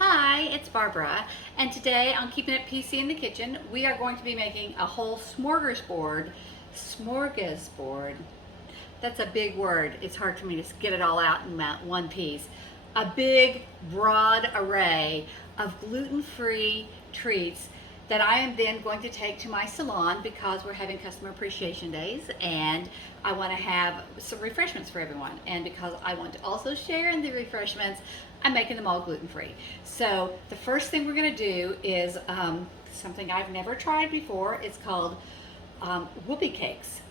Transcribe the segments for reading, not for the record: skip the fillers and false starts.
Hi, it's Barbara, and today on Keeping It PC in the Kitchen, we are going to be making a whole smorgasbord. Smorgasbord. That's a big word. It's hard for me to get it all out in one piece. A big, broad array of gluten-free treats that I am then going to take to my salon because we're having customer appreciation days and I want to have some refreshments for everyone. And because I want to also share in the refreshments, I'm making them all gluten-free. So the first thing we're going to do is something I've never tried before. It's called Whoopee Cakes.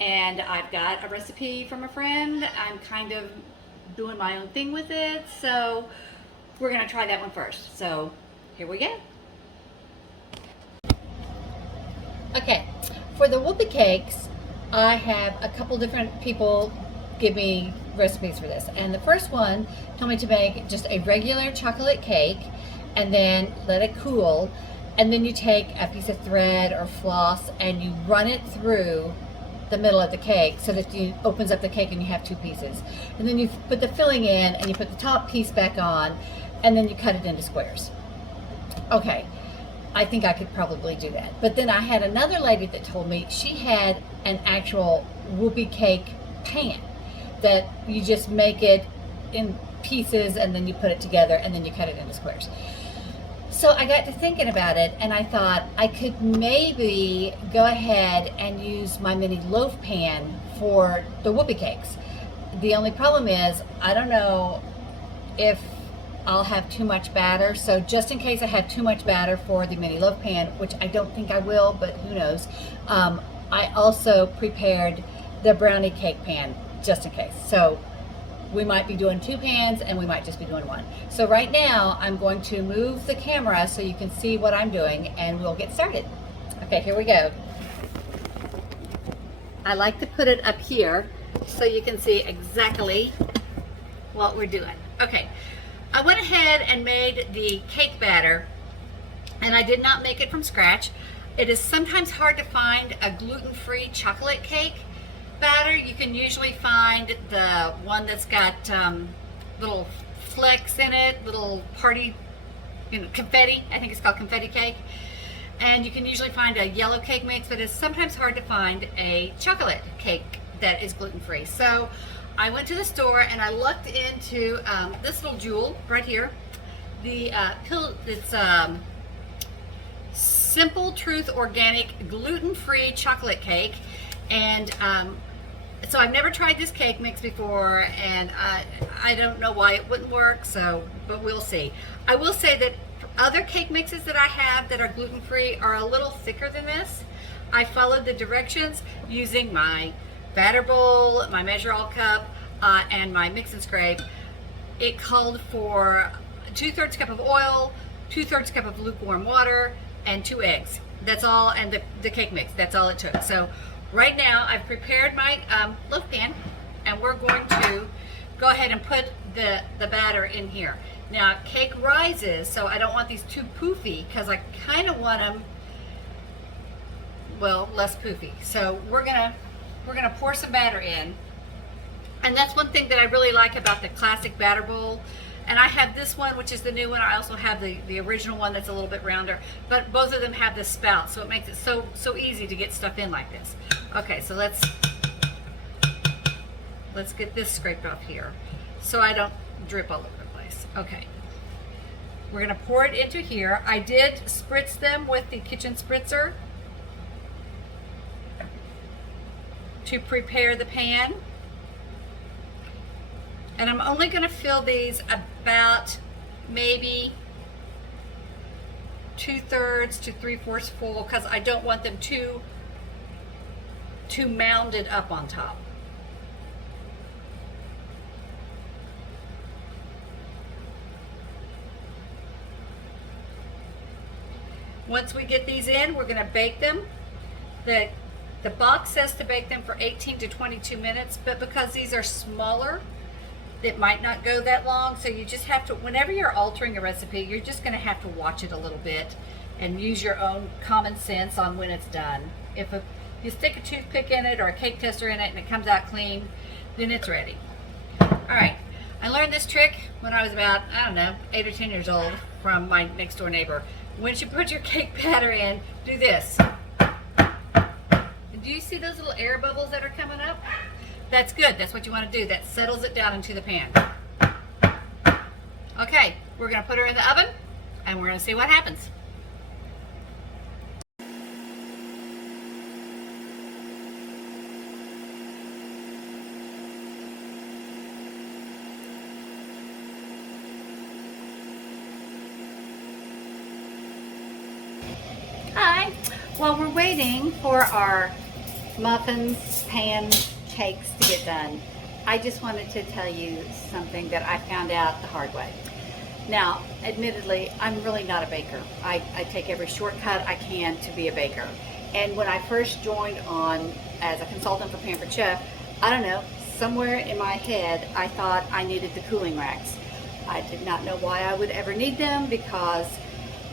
And I've got a recipe from a friend. I'm kind of doing my own thing with it. So we're going to try that one first. So here we go. Okay, for the Whoopee Cakes, I have a couple different people give me recipes for this. And the first one told me to make just a regular chocolate cake and then let it cool. And then you take a piece of thread or floss and you run it through the middle of the cake so that it opens up the cake and you have two pieces. And then you put the filling in and you put the top piece back on and then you cut it into squares. Okay. I think I could probably do that. But then I had another lady that told me she had an actual whoopee cake pan that you just make it in pieces and then you put it together and then you cut it into squares. So I got to thinking about it and I thought I could maybe go ahead and use my mini loaf pan for the whoopee cakes. The only problem is I don't know if I'll have too much batter, so just in case I have too much batter for the mini loaf pan, which I don't think I will, but who knows, I also prepared the brownie cake pan just in case. So we might be doing two pans and we might just be doing one. So right now I'm going to move the camera so you can see what I'm doing and we'll get started. Okay, here we go. I like to put it up here so you can see exactly what we're doing. Okay. I went ahead and made the cake batter, and I did not make it from scratch. It is sometimes hard to find a gluten-free chocolate cake batter. You can usually find the one that's got little flecks in it, little party, confetti. I think it's called confetti cake. And you can usually find a yellow cake mix, but it's sometimes hard to find a chocolate cake that is gluten-free. So I went to the store and I looked into this little jewel right here. It's Simple Truth Organic Gluten-Free Chocolate Cake. And so I've never tried this cake mix before and I don't know why it wouldn't work, but we'll see. I will say that other cake mixes that I have that are gluten-free are a little thicker than this. I followed the directions using my batter bowl, my measure all cup, and my mix and scrape. It called for 2/3 cup of oil, 2/3 cup of lukewarm water, and 2 eggs. That's all, and the cake mix, that's all it took. So right now I've prepared my loaf pan, and we're going to go ahead and put the batter in here. Now cake rises, so I don't want these too poofy because I kind of want them, well, less poofy. So we're gonna pour some batter in. And that's one thing that I really like about the classic batter bowl. And I have this one, which is the new one. I also have the original one that's a little bit rounder. But both of them have this spout, so it makes it so easy to get stuff in like this. Okay, so let's get this scraped off here so I don't drip all over the place. Okay. We're gonna pour it into here. I did spritz them with the kitchen spritzer to prepare the pan. And I'm only going to fill these about maybe 2/3 to 3/4 full because I don't want them too mounded up on top. Once we get these in, we're going to bake them. The box says to bake them for 18 to 22 minutes, but because these are smaller, it might not go that long. So you just have to, whenever you're altering a recipe, you're just going to have to watch it a little bit and use your own common sense on when it's done. If you stick a toothpick in it or a cake tester in it and it comes out clean, then it's ready. All right, I learned this trick when I was about, I don't know, 8 or 10 years old from my next door neighbor. Once you put your cake batter in, do this. Do you see those little air bubbles that are coming up? That's good. That's what you want to do. That settles it down into the pan. Okay, we're going to put her in the oven and we're going to see what happens. Hi. While we're waiting for our muffins, pancakes to get done, I just wanted to tell you something that I found out the hard way. Now, admittedly, I'm really not a baker. I take every shortcut I can to be a baker. And when I first joined on as a consultant for Pampered Chef, I don't know, somewhere in my head, I thought I needed the cooling racks. I did not know why I would ever need them because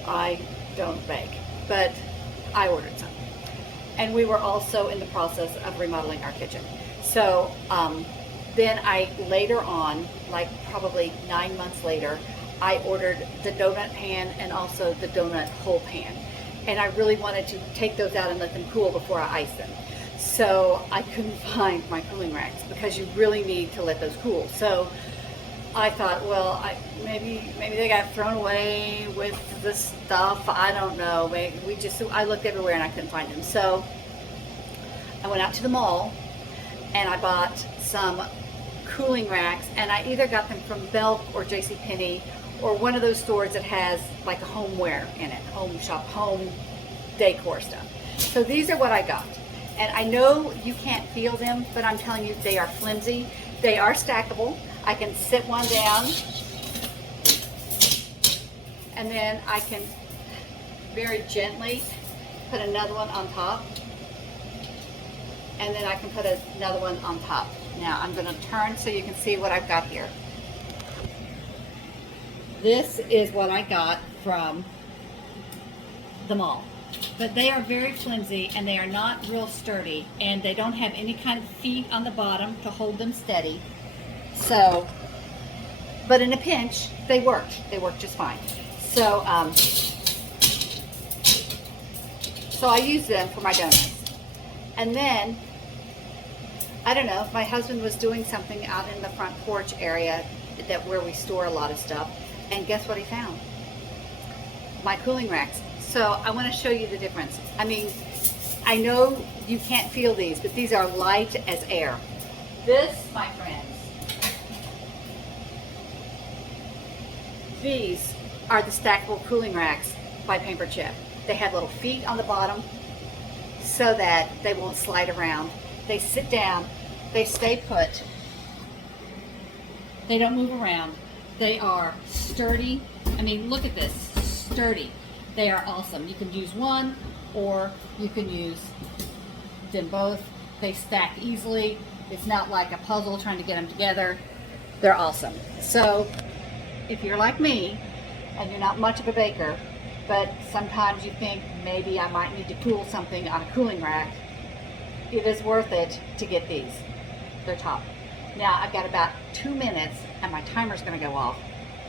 I don't bake. But I ordered some. And we were also in the process of remodeling our kitchen. So then I later on, like probably 9 months later, I ordered the donut pan and also the donut hole pan. And I really wanted to take those out and let them cool before I ice them. So I couldn't find my cooling racks because you really need to let those cool. So I thought, well, maybe they got thrown away with the stuff. I don't know. I looked everywhere and I couldn't find them. So I went out to the mall and I bought some cooling racks, and I either got them from Belk or JCPenney or one of those stores that has like a homeware in it, home shop, home decor stuff. So these are what I got. And I know you can't feel them, but I'm telling you, they are flimsy. They are stackable. I can sit one down and then I can very gently put another one on top, and then I can put another one on top. Now I'm going to turn so you can see what I've got here. This is what I got from the mall. But they are very flimsy and they are not real sturdy, and they don't have any kind of feet on the bottom to hold them steady. So, but in a pinch, they work. They work just fine. So, so I use them for my donuts. And then, I don't know, my husband was doing something out in the front porch area where we store a lot of stuff, and guess what he found? My cooling racks. So I want to show you the difference. I mean, I know you can't feel these, but these are light as air. This, my friends, these are the stackable cooling racks by Pampered Chef. They have little feet on the bottom so that they won't slide around. They sit down, they stay put, they don't move around. They are sturdy. I mean, look at this, sturdy. They are awesome. You can use one or you can use them both. They stack easily. It's not like a puzzle trying to get them together. They're awesome. So if you're like me and you're not much of a baker, but sometimes you think maybe I might need to cool something on a cooling rack, it is worth it to get these. They're top. Now I've got about 2 minutes and my timer's going to go off,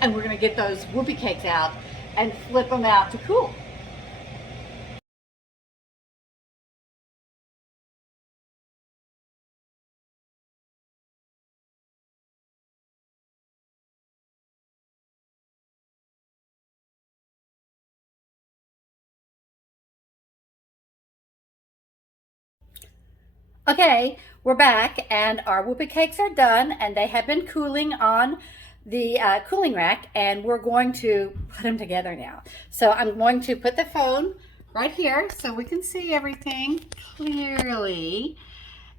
and we're going to get those whoopee cakes out and flip them out to cool. Okay, we're back and our whoopee cakes are done, and they have been cooling on the cooling rack, and we're going to put them together now. So I'm going to put the phone right here so we can see everything clearly.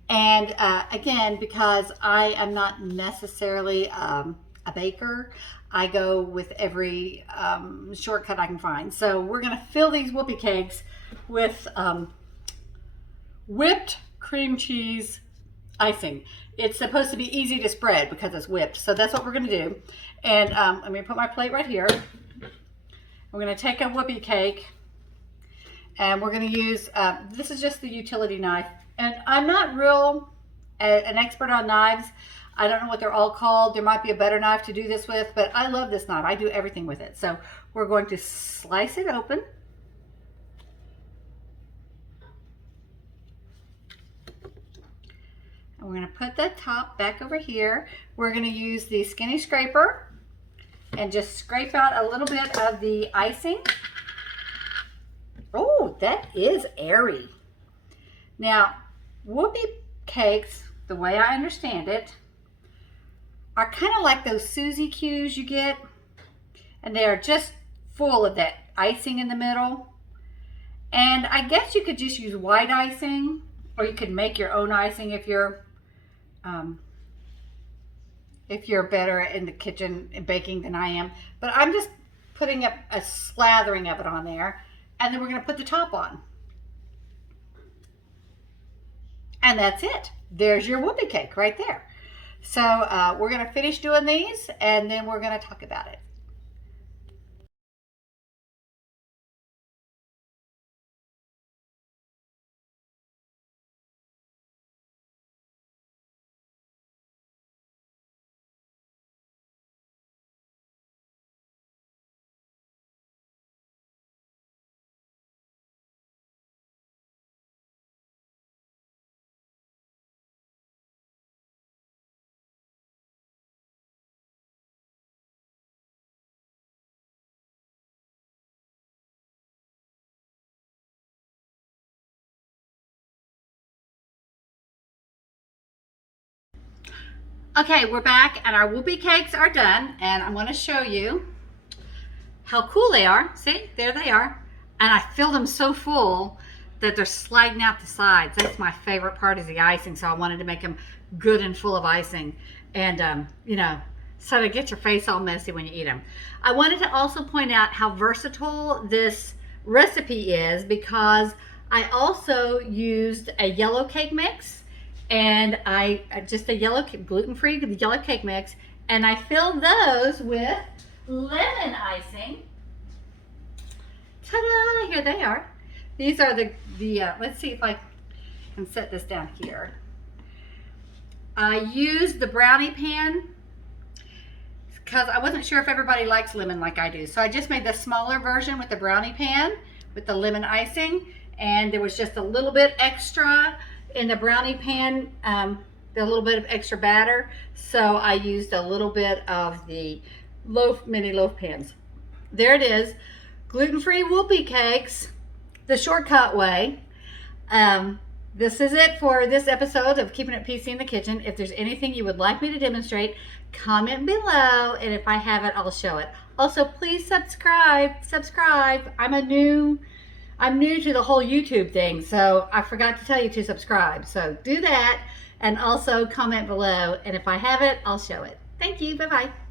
And again, because I am not necessarily a baker, I go with every shortcut I can find. So we're going to fill these whoopee cakes with whipped cream cheese icing. It's supposed to be easy to spread because it's whipped. So that's what we're going to do. And let me put my plate right here. We're going to take a whoopee cake and we're going to use, this is just the utility knife. And I'm not an expert on knives. I don't know what they're all called. There might be a better knife to do this with, but I love this knife. I do everything with it. So we're going to slice it open. And we're going to put the top back over here. We're going to use the skinny scraper and just scrape out a little bit of the icing. Oh, that is airy. Now, Whoopee Cakes, the way I understand it, are kind of like those Suzy Q's you get, and they are just full of that icing in the middle. And I guess you could just use white icing, or you could make your own icing if you're better in the kitchen baking than I am. But I'm just putting a slathering of it on there, and then we're going to put the top on. And that's it. There's your Whoopee cake right there. So we're going to finish doing these, and then we're going to talk about it. Okay, we're back, and our Whoopee cakes are done, and I'm going to show you how cool they are. See, there they are. And I filled them so full that they're sliding out the sides. That's my favorite part, is the icing, so I wanted to make them good and full of icing. And, you know, so to get your face all messy when you eat them. I wanted to also point out how versatile this recipe is, because I also used a yellow cake mix, and just a yellow gluten-free yellow cake mix, and I filled those with lemon icing. Ta-da! Here they are. These are the let's see if I can set this down here. I used the brownie pan because I wasn't sure if everybody likes lemon like I do, so I just made the smaller version with the brownie pan with the lemon icing, and there was just a little bit extra in the brownie pan, a little bit of extra batter, so I used a little bit of the mini loaf pans. There it is, gluten-free Whoopee cakes, the shortcut way. This is it for this episode of Keeping It PC in the Kitchen. If there's anything you would like me to demonstrate, comment below, and if I have it, I'll show it. Also, please subscribe. I'm new to the whole YouTube thing, so I forgot to tell you to subscribe. So do that, and also comment below, and if I have it, I'll show it. Thank you. Bye-bye.